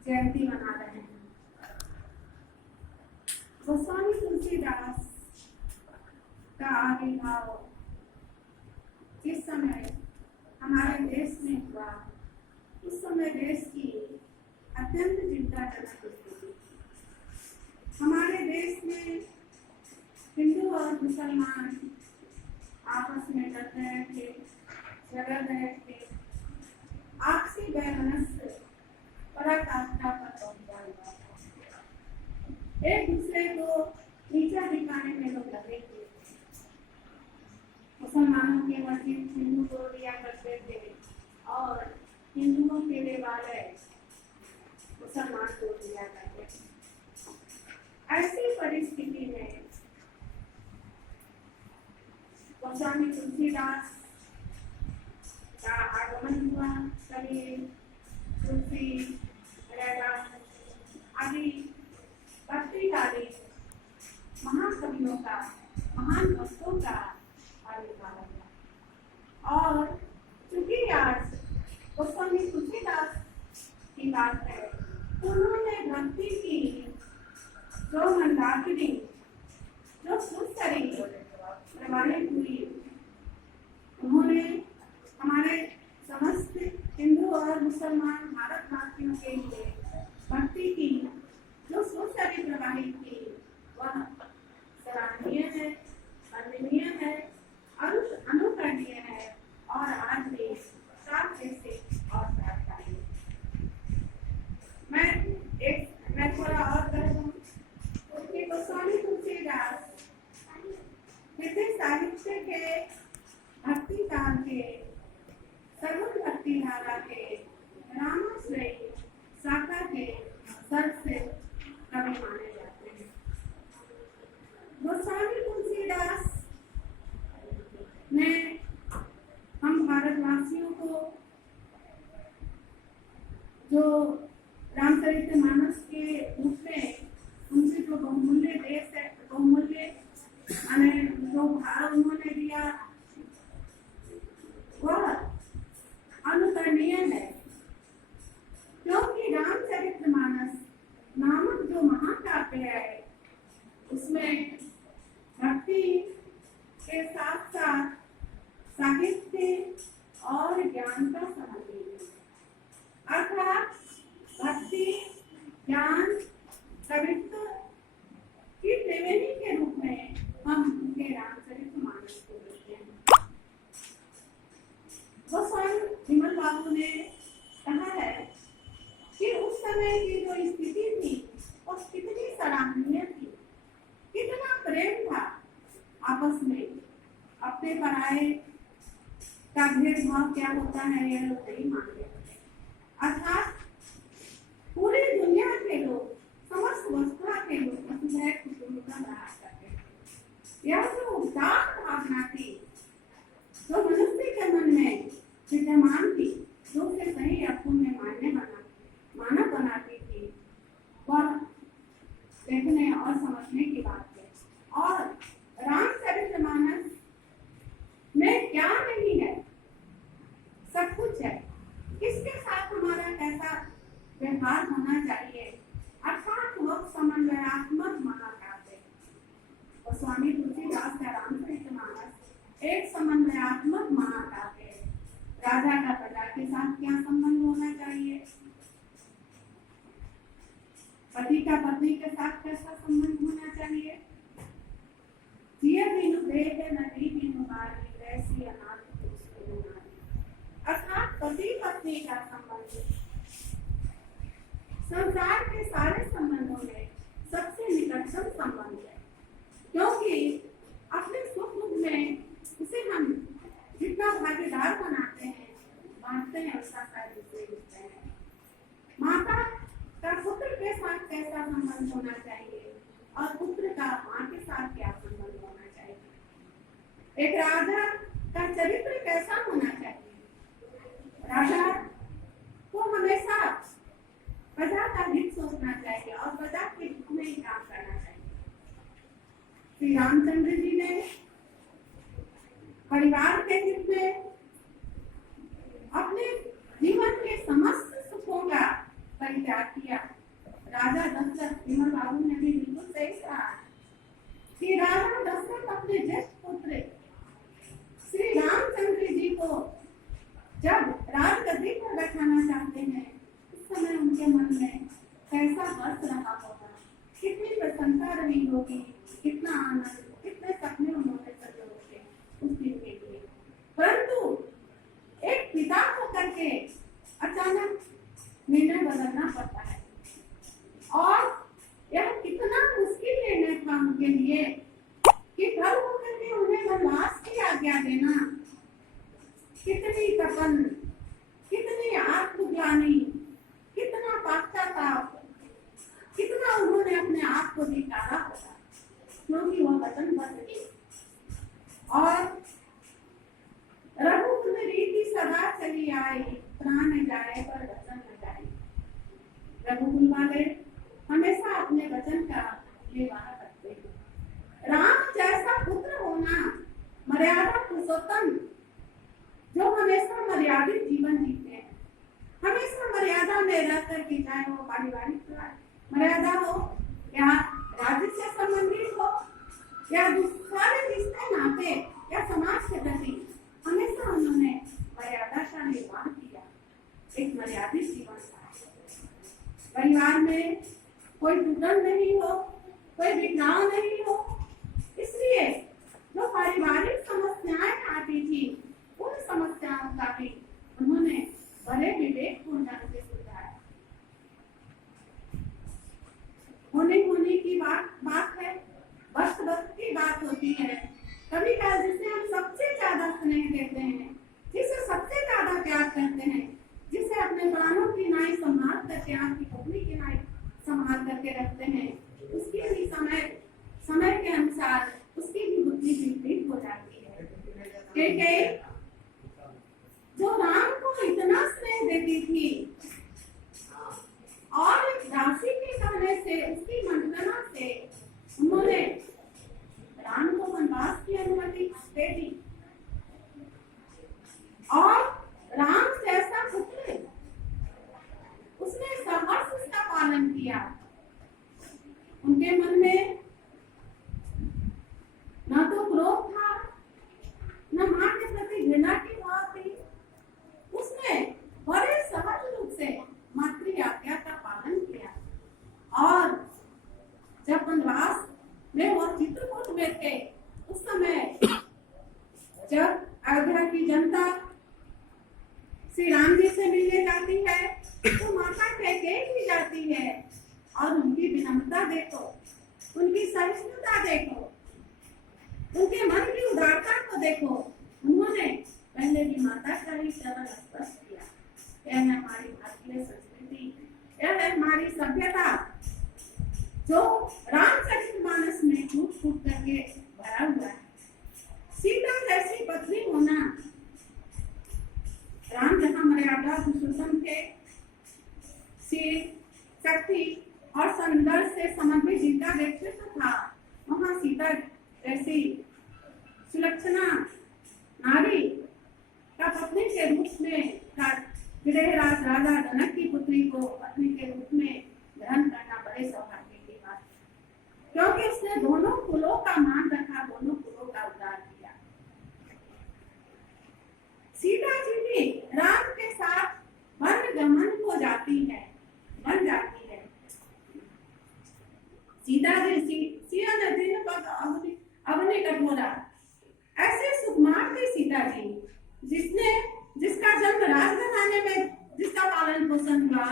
जयंती मना रहे हैं। गोस्वामी तुलसीदास का आविर्भाव जिस समय हमारे देश में हुआ, उस समय देश की अत्यंत चिंताजनक स्थिति। हमारे देश में हिंदू और मुसलमान आपस में लड़ रहे थे, झगड़ रहे थे, आपसी वैमनस्य पराकाष्ठा पर पहुंचा हुआ था। एक दूसरे को नीचा दिखाने में लोग लगे थे। मुसलमानों के मस्जिद हिंदू को दिया करते थे और हिंदुओं के देवालय मुसलमान को दिया करते थे। ऐसी परिस्थिति में गोस्वामी तुलसीदास का आगमन हुआ। कबीर, तुलसी, रैदास आदि भक्तिकारी महाकवियों का, महान भक्तों का आविर्भाव हुआ। और चूंकि आज गोस्वामी तुलसीदास की बात है, उन्होंने भक्ति की जो मंदाकिनी, जो सुस्तरी प्रवाहित हुई, उन्होंने हमारे समस्त हिंदू और मुसलमान भारतवासियों के लिए भक्ति की जो सुस्तरी प्रवाहित की, वह सराहनीय है, वंदनीय है, अनुकरणीय है और आज भी साथ जैसे और प्रार्थना। मैं थोड़ा और कर दूं कि गोस्वामी तुलसीदास हिंदी साहित्य के भक्ति काल के सर्वोच्च भक्ति धारा के रामाश्रयी शाखा के सर्वश्रेष्ठ कवि माने जाते हैं। गोस्वामी तुलसीदास ने हम भारतवासियों को जो रामचरितमानस के रूप में उनसे जो बहुमूल्य देश है, बहुमूल्य जो भाव उन्होंने दिया, वह अनुकरणीय है। क्योंकि रामचरितमानस नामक जो महाकाव्य है, उसमें भक्ति के साथ साथ साहित्य और ज्ञान का सम्मिलन है। अर्थात भक्ति, ज्ञान, कवित्व की त्रिवेणी के रूप में हम उनके रामचरितमानस को देखते हैं। गोस्वामी विमल बाबू ने कहा है कि उस समय की जो स्थिति थी वो कितनी सराहनीय थी, कितना प्रेम था आपस में। अपने पराये का भेदभाव क्या होता है यह लोग नहीं मानते। अर्थात पूरी दुनिया के लोग, समस्त वस्तुओं के लोग वसुधैव कुटुंबकम रहा करते थे। यह जो उदार भावना थी, जो मनुष्य के मन में विद्यमान थी, जो उसे सही अर्थों में मानव बनाती थी, वह देखने और समझने की बात है। और रामचरितमानस में क्या नहीं है, सब कुछ है। किसके साथ हमारा कैसा व्यवहार होना चाहिए, अर्थात वह समन्वयात्मक महाकाव्य। गोस्वामी तुलसीदास का रामचरितमानस एक समन्वयात्मक महाकाव्य है। राजा का प्रजा के साथ क्या संबंध होना चाहिए, पति का पत्नी के साथ कैसा संबंध होना चाहिए, जिया बिनु देह नदी बिनु बारी वैसी अनाथ पुरुष नारी। अर्थात पति पत्नी का संबंध संसार के सारे संबंधों में सबसे निकटतम संबंध है। क्योंकि अपने सुख दुख में उसे हम जितना भागीदार बनाते हैं, बांटते हैं, उसका कार्य होते हैं। माता का पुत्र के साथ कैसा संबंध होना चाहिए और पुत्र का माँ के साथ क्या संबंध होना चाहिए। एक राजा का चरित्र कैसा होना चाहिए। राजा को हमेशा प्रजा का हित सोचना चाहिए और प्रजा के हित में ही काम करना चाहिए। श्री रामचंद्र जी ने परिवार के हित में अपने जीवन के समस्त सुखों का परित्याग किया। राजा दशरथ, विमल बाबू ने भी बिल्कुल सही कहा कि राजा दशरथ अपने ज्येष्ठ पुत्र श्री रामचंद्र जी को जब राजगद्दी पर बैठाना चाहते हैं, उस समय उनके मन में कैसा हर्ष रहा होगा, कितनी प्रसन्नता रही होगी, कितना आनंद, कितने सपने उन्होंने सजे होंगे उस दिन के लिए। परंतु एक पिता होकर के अचानक निर्णय बदलना पड़ता है, और यह कितना मुश्किल निर्णय था उनके लिए कि घर होकर के उन्हें वनवास की आज्ञा देना। कितनी तपन, कितनी आत्मग्लानि, कितना पश्चाताप, कितना उन्होंने अपने आप को धिक्कारा होगा, क्योंकि वह वचन बदली। और रघुकुल रीति सदा चली आई, प्राण जाए पर वचन न जाए। रघुकुल वाले हमेशा अपने वचन का निर्वाह करते हैं। राम जैसा पुत्र होना, मर्यादा पुरुषोत्तम जो हमेशा मर्यादित जीवन जीते हैं, हमेशा मर्यादा में रह करके, चाहे वो पारिवारिक मर्यादा हो या राज्य से संबंधित हो या दूसरे रिश्ते नाते या समाज के प्रति, हमेशा उन्होंने मर्यादा का निर्माण किया, एक मर्यादित जीवन का। परिवार में कोई टूटन नहीं हो, कोई बिखराव नहीं हो, इसलिए जो पारिवारिक समस्याएं आती थी, उन समस्याओं का भी उन्होंने बड़े विवेकपूर्ण ढंग से सुलझाया। होने की बात है, वक्त की बात होती है। कभी कभी जिसे हम सबसे ज्यादा स्नेह देते हैं, जिसे सबसे ज्यादा प्यार करते हैं, जिसे अपने प्राणों की नाई संभाल करके, आपकी पत्नी की नाई संभाल करके रखते हैं, उसकी भी समय के अनुसार उसकी भी बुद्धि विपरीत हो जाती है। क्योंकि जो राम को इतना स्नेह देती थी और दासी के कहने से, उसकी मंत्रणा से उन्होंने राम को वनवास की अनुमति दे दी। और राम जैसा पुत्र, उसने सहर्ष उसका पालन किया। उनके मन में न तो क्रोध था, न मां के प्रति घृणा की भाव थी। उसने बड़े सहज रूप से मातृ आज्ञा का पालन किया। और जब वनवास में वो चित्रकूट में थे, उस समय जब अयोध्या की जनता श्री राम जी से मिलने जाती है, तो माता कैकेयी भी जाती है, और उनकी विनम्रता देखो, उनकी सहिष्णुता देखो, उनके मन की उदारता को देखो। उन्होंने पहले भी माता का ही चरण स्पर्श किया। यह है हमारी भारतीय संस्कृति, यह है हमारी सभ्यता, जो रामचरितमानस में फूट फूट करके भरा हुआ है। सीता जैसी पत्नी होना, राम जहाँ मर्यादा पुरुषोत्तम थे, शील, शक्ति और सौंदर्य से समन्वित जिनका व्यक्तित्व था, वहाँ सीता जैसी सुलक्षणा नारी का पत्नी के रूप में विदेहराज राजा जनक की पुत्री को पत्नी के रूप में ग्रहण करना बड़े सौभाग्य की बात है, क्योंकि उसने दोनों कुलों का मान रखा, दोनों कुलों का उद्धार किया। सीता जी भी राम के साथ वन गमन को जाती है, बन जाती है। सीता जी सिया नदी पर अग्नि कठोरा, ऐसे सुकुमार थी सीता जी, जिसका जन्म राजघराने में, जिसका पालन पोषण हुआ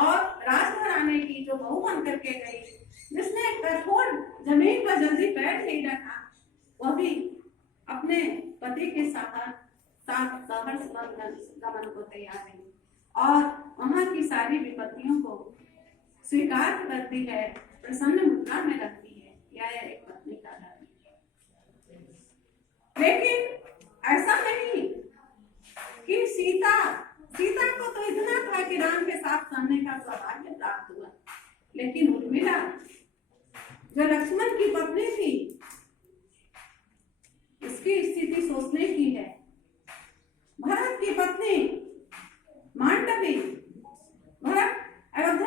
और राजघराने की जो बहू बन करके गई, जिसने कठोर जमीन पर जल्दी पैर नहीं रखा, वह भी अपने पति के साथ सहर्ष गमन को तैयार है और वहां की सारी विपत्तियों को स्वीकार करती है, प्रसन्न मुद्रा में रखती है। यह एक पत्नी का धर्म है। लेकिन ऐसा नहीं कि सीता को तो इतना था कि राम के साथ रहने का सौभाग्य प्राप्त हुआ, लेकिन उर्मिला जो लक्ष्मण की पत्नी थी, इसकी स्थिति सोचने की है। भरत की पत्नी मांडवी, भरत अयोध्या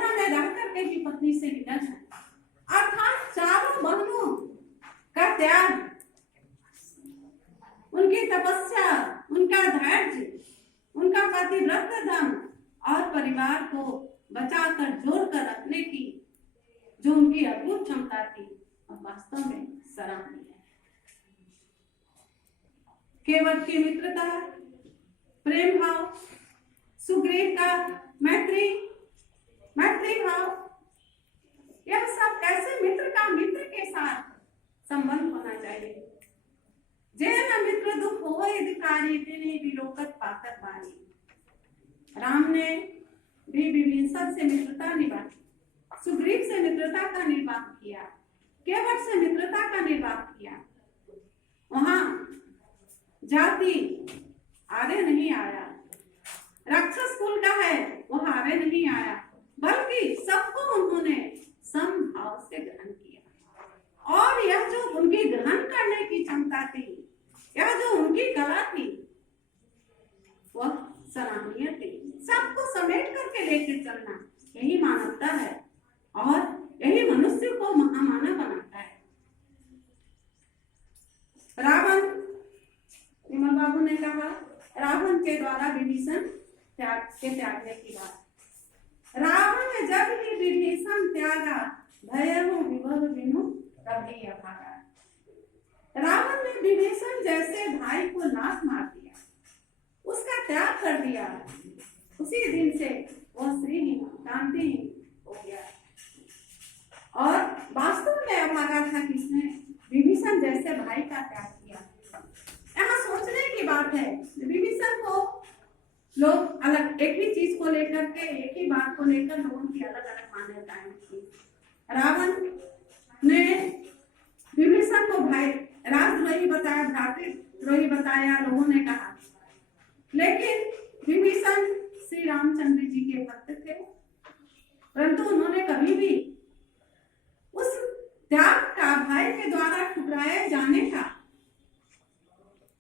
पत्नी से मिलन है, अर्थात चारों बहनों का त्याग, उनकी तपस्या, उनका धैर्य, उनका पतिव्रत धर्म और परिवार को बचाकर जोड़कर रखने की जो उनकी अद्भुत क्षमता थी, और वास्तव में सराहनीय है। केवट की मित्रता, प्रेम भाव, सुग्रीव का मैत्री भाव, यह सब कैसे मित्र का मित्र के साथ संबंध होना चाहिए। जैन मित्र दुख हो अधिकारी तिनि विलोकत पातक बानी। राम ने भी विभीषण से मित्रता निभाई, सुग्रीव से मित्रता का निर्वाह किया, केवट से मित्रता का निर्वाह किया। वहां जाति आगे नहीं आया, राक्षस कुल का है वह आगे नहीं आया, बल्कि सबको उन्होंने समभाव से ग्रहण किया। और यह जो उनकी ग्रहण करने की क्षमता थी, यह जो उनकी कला थी, वह सराहनीय थी। सबको समेट करके लेके चलना, यही मानवता है और यही मनुष्य को महामानव बनाता है। रावण, विमल बाबू ने कहा, रावण के द्वारा विभीषण त्यागने की बात। रावण जब ही विभीषण त्यागा, भयहु विभव बिनु तभी अभागा। रावण ने विभीषण जैसे भाई को लात मार दिया, उसका त्याग कर दिया। उसी दिन से वह श्रीहीन, कांतिहीन हो गया और वास्तव में अभागा था किसने? विभीषण जैसे भाई का त्याग किया। यहाँ सोचने की बात है, विभीषण को लोग अलग एक ही चीज को लेकर के, एक ही बात को लेकर लोगों की अलग अलग मान्यताएं थी। रावण ने विभीषण को भाई राजद्रोही बताया, भ्रातृद्रोही बताया, लोगों ने कहा, लेकिन विभीषण श्री रामचंद्र जी के भक्त थे, परंतु उन्होंने कभी भी उस त्याग का, भाई के द्वारा ठुकराए जाने का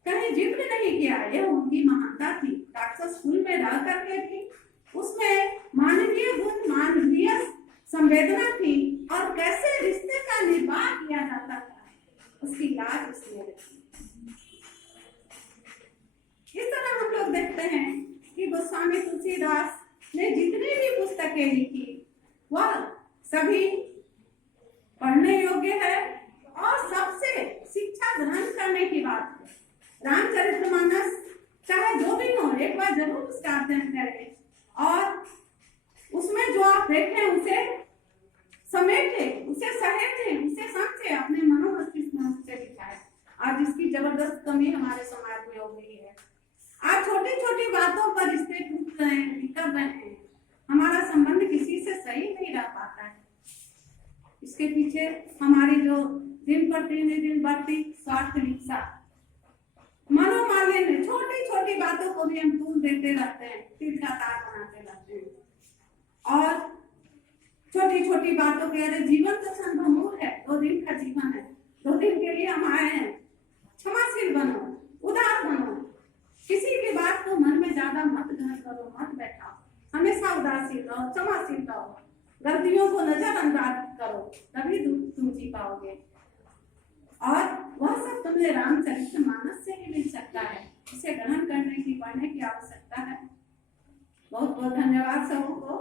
कहीं जिक्र नहीं किया। यह उनकी महानता थी। राक्षस कुल में रह करके थी, उसमें मानवीय गुण, मानवीय संवेदना थी और कैसे रिश्ते का निर्वाह किया जाता था, उसकी लाज उसने रखी। इस तरह हम लोग देखते हैं कि गोस्वामी तुलसीदास ने जितनी भी पुस्तकें लिखी वह सभी पढ़ने योग्य है और सबसे शिक्षा ग्रहण करने की बात है। रामचरितमानस चाहे जो भी हो, एक बार जरूर उसका अध्ययन करें और उसमें जो आप देखें उसे समेटे, उसे सहेजे, उसे समझे, अपने मनोमस्तिष्क में उससे दिखाए। आज इसकी जबरदस्त कमी हमारे समाज में हो गई है। आज छोटी छोटी बातों पर रिश्ते टूट रहे हैं, बिखर रहे हैं, हमारा संबंध किसी से सही नहीं रह पाता है। इसके पीछे हमारी जो दिन प्रतिदिन बढ़ती स्वार्थ लिप्सा, मनोमालिन्य, छोटी छोटी बातों को भी हम तूल देते रहते हैं, तिल का तार बनाते रहते हैं और छोटी छोटी बातों के, अरे जीवन तो क्षणभंगुर है, 2 दिन का जीवन है, 2 दिन के लिए हम आए हैं, क्षमाशील बनो, उदार बनो, किसी की बात को मन में ज्यादा मत ग्रहण करो, मत बैठाओ, हमेशा उदासीन रहो, क्षमाशील रहो, गलतियों को नजरअंदाज करो, तभी तुम जी पाओगे। और वह सब तुम्हें रामचरितमानस से ही मिल सकता है। इसे ग्रहण करने की, पढ़ने की आवश्यकता है। बहुत बहुत धन्यवाद सबको।